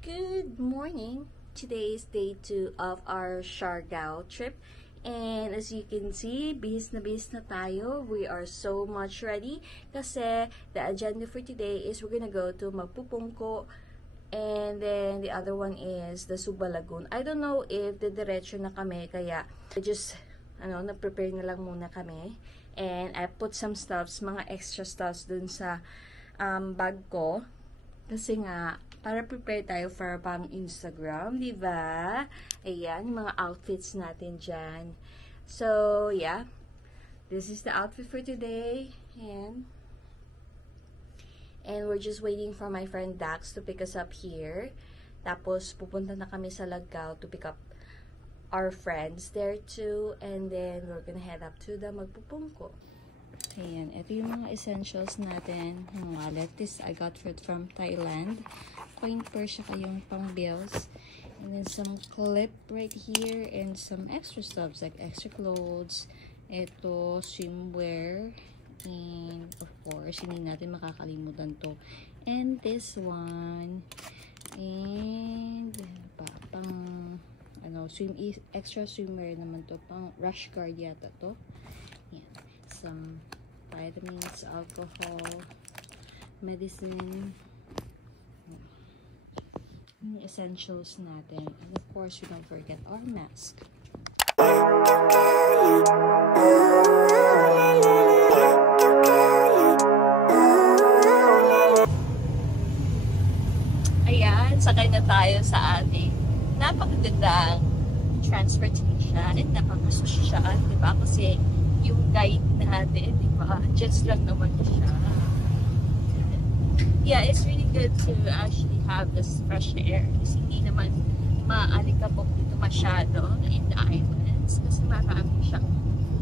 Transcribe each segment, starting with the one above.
Good morning! Today is day 2 of our Siargao trip. And as you can see, bihis na tayo. We are so much ready kasi the agenda for today is we're gonna go to Magpupungko and then the other one is the Suba Lagoon. I don't know if diretso na kami kaya just na-prepare na lang muna kami. And I put some stuffs, mga extra stuffs dun sa bag ko. Kasi nga, para prepare tayo for pang Instagram, di ba? Ayan, yung mga outfits natin dyan. So, yeah. This is the outfit for today. And we're just waiting for my friend Dax to pick us up here. Tapos, pupunta na kami sa Lagao to pick up our friends there too. And then, we're gonna head up to the Magpupungko. Ayan, ito yung mga essentials natin. Yung wallet, this I got it from Thailand. Coin purse, saka yung pang bills. And then some clip right here and some extra stuffs like extra clothes. Ito, swimwear. And of course, hindi natin makakalimutan to. And this one. And pang extra swimwear naman to. Pang rash guard yata to. Ayan. Some vitamins, alcohol, medicine, yung essentials natin. And of course, we don't forget our mask. Ayan, sakay na tayo sa ating napakagandang transportation at napakasosyal, diba? Kasi yung guide natin, di ba? Just lang naman siya. Yeah, it's really good to actually have this fresh air. Kasi hindi naman maalikabok dito masyado in the islands. Kasi marami siyang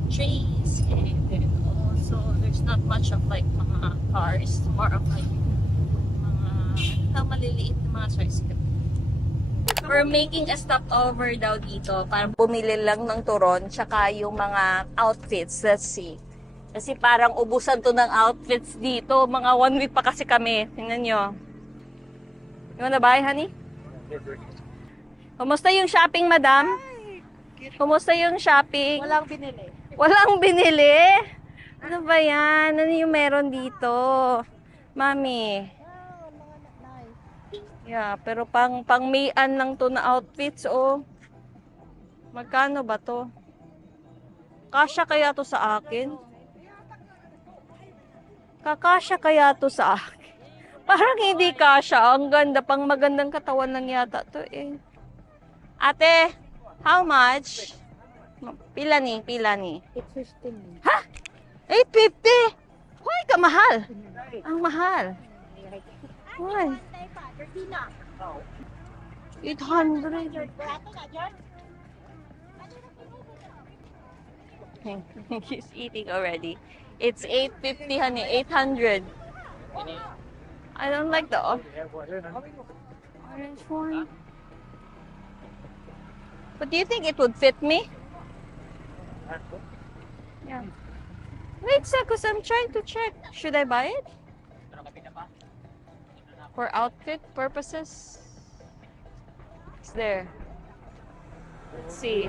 trees. And then also, there's not much of like mga cars. More of like mga maliliit na mga tricycle. We're making a stopover daw dito para bumili lang ng turon tsaka yung mga outfits. Let's see. Kasi parang ubusan to ng outfits dito. Mga 1 week pa kasi kami. Tingnan nyo. You wanna buy, honey? Kumusta yung shopping, madam? Kumusta yung shopping? Walang binili. Walang binili? Ano ba yan? Ano yung meron dito? Mami. Yeah, pero pang Mayan lang to na outfits, oh. Magkano ba to? Kasya kaya to sa akin? Kakasya kaya to sa akin? Parang hindi kasya. Ang ganda, pang magandang katawan lang yata to, eh. Ate, how much? Pila ni? 8.15. Ha? 850? Hoy, kamahal. Ang mahal. Hoy. 800. He's eating already. It's 850, honey. 800. I don't like the orange one. But do you think it would fit me? Yeah. Wait a sec, because I'm trying to check. Should I buy it? For outfit purposes? It's there. Let's see.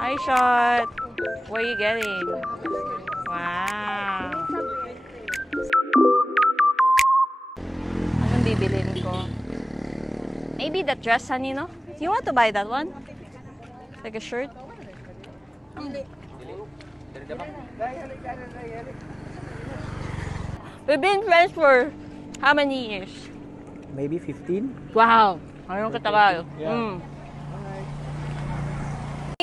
Hi, Shot. What are you getting? Wow. Anong bibilin ko? Maybe the dress, honey, no? Do you want to buy that one? Like a shirt? We've been friends for how many years? Maybe 15? Wow! Anong katagal? Yeah.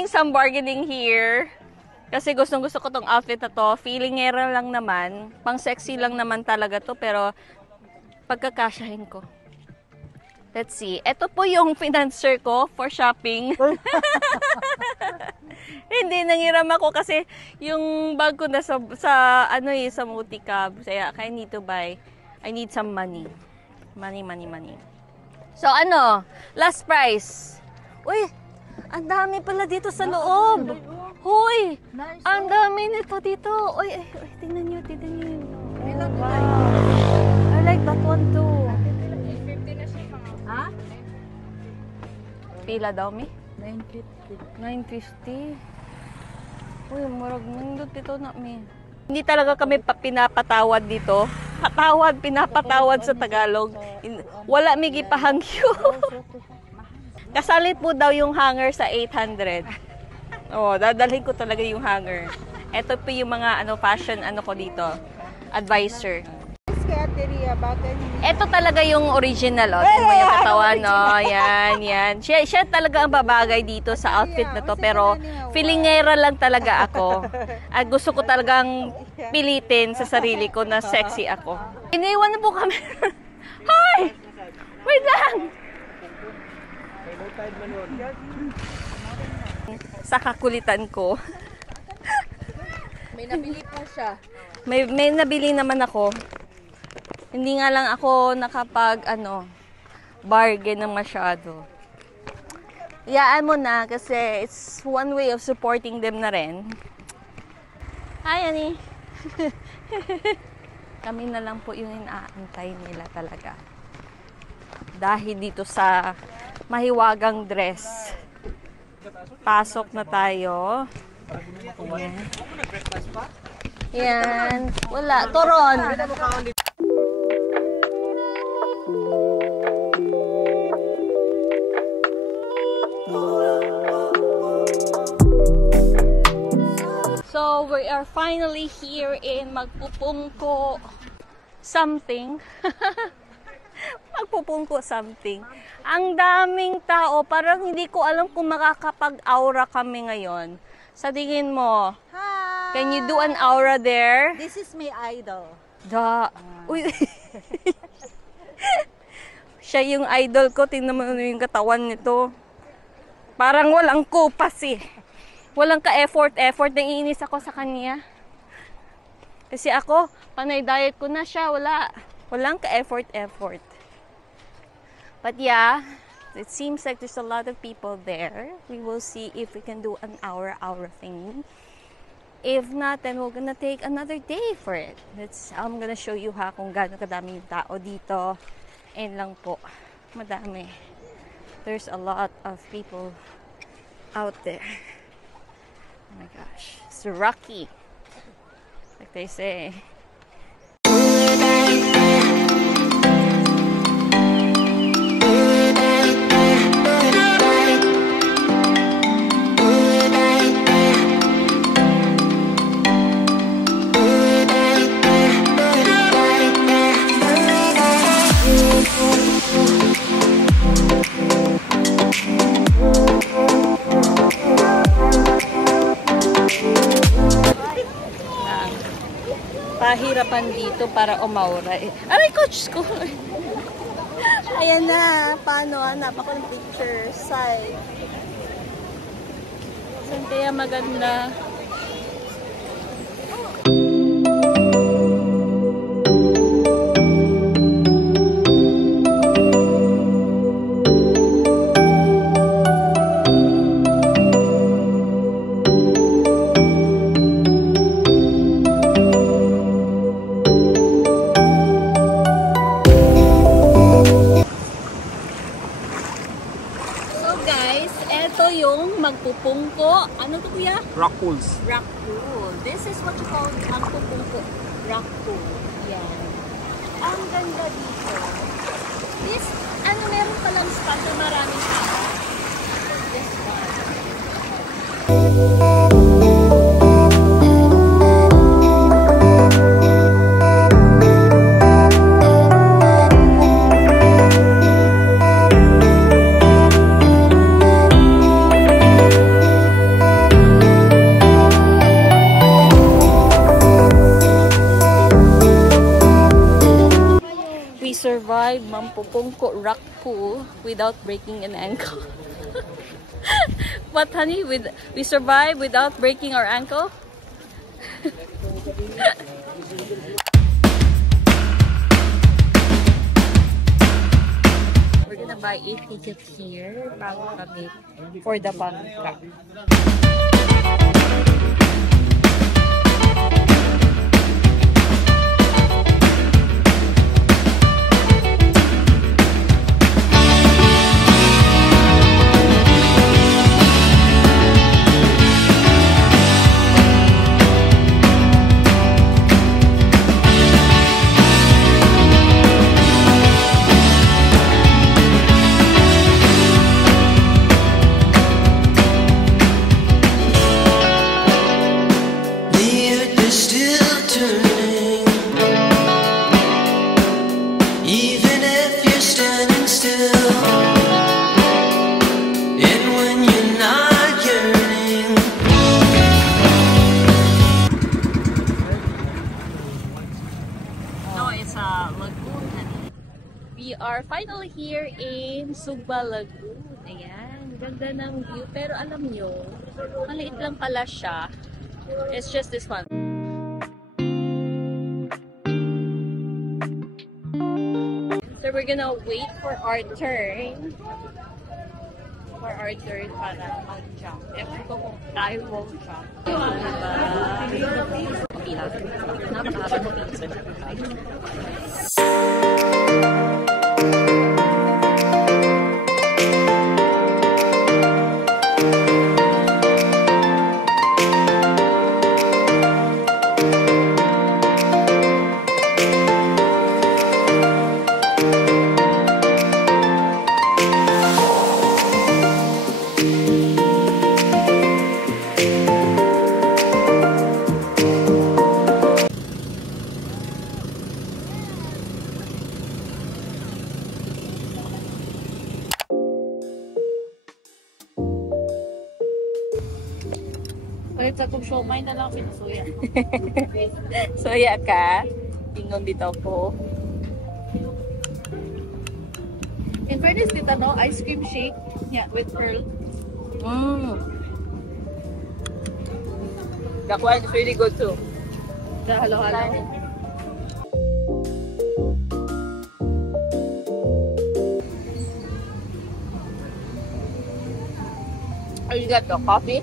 Some bargaining here. Kasi gustong-gusto ko tong outfit na to. Feelingera lang naman. Pang sexy lang naman talaga to. Pero pagkakasyahin ko. Let's see. Ito po yung financer ko for shopping. Hindi, nangiram ako kasi yung bag ko na sa multi-cab. Kaya I need to buy. I need some money. Money. So last price. Uy, ang dami pala dito sa loob. Hoy, ang dami nito dito. Uy, tingnan nyo. Pila daw mi? 950. 950. Uy, murag nindot dito na mi. Hindi talaga kami pinapatawad dito. Pinapatawad sa Tagalog. Wala mi gipahangyo. Kasalit po daw yung hanger sa 800. Oh, dadalhin ko talaga yung hanger. Ito po yung mga fashion ko dito. Advisor. Ito talaga yung original, oh. Tingnan mo yung katawan, no? Yan. Siya talaga ang babagay dito sa outfit na to. Pero, feelingera lang talaga ako. At gusto ko talagang pilitin sa sarili ko na sexy ako. Iniwan na po kami. Hoy! Wait lang! Sa kakulitan ko. May nabili po siya. May nabili naman ako. Hindi nga lang ako nakapag bargain ng masyado. Iyaan mo na kasi it's one way of supporting them na rin. Hi, Annie. Kami na lang po yung inaantay nila talaga. Dahil dito sa mahiwagang dress. Pasok na tayo. Yan. Wala. Toron. So, we are finally here in Magpupungko something. Magpupungko something. Ang daming tao. Parang hindi ko alam kung makakapag-aura kami ngayon. Sa tingin mo, Hi! can you do an aura there? This is my idol. Uy. Siya yung idol ko. Tingnan mo yung katawan nito. Parang walang kupas eh. Walang ka-effort. Naiinis ako sa kanya. Kasi ako, panay diet ko na siya. Walang ka-effort. But yeah, it seems like there's a lot of people there. We will see if we can do an aura thing. If not, then we're gonna take another day for it. I'm gonna show you kung gaano kadami yung tao dito. And lang po, madami. There's a lot of people out there. Oh my gosh, it's Rocky, like they say. Pahirapan dito para umaura eh. Aray, coach ko! Ayan na. Paano? Hanap ako ng picture. Side. Saan kaya maganda? Magpupungko. Ano to kuya? Rock pools. Rock pool. This is what you call magpupungko. Rock pool. Yan. Ang ganda dito. This, meron palang spot na maraming tao. This one. Survive Mampupungko rock pool without breaking an ankle. But honey, we survived without breaking our ankle. We're gonna buy a ticket here bago kami for the bangka. sa Lagoon. We are finally here in Sugba Lagoon. Ayan, ganda ng view. Pero alam nyo, maliit lang pala siya. It's just this one. So we're gonna wait for our turn. Para mag-jump. Ewan ko kung tayo won't jump. Pila. Napakahaba ng pila. Kahit sa kong siomay na lang pinasuya. Soya ka? Ingon dito po. In fairness, dito, no? Ice cream shake. Yeah, with pearl. The one is really good too. The halo-halo. Oh, you got the coffee?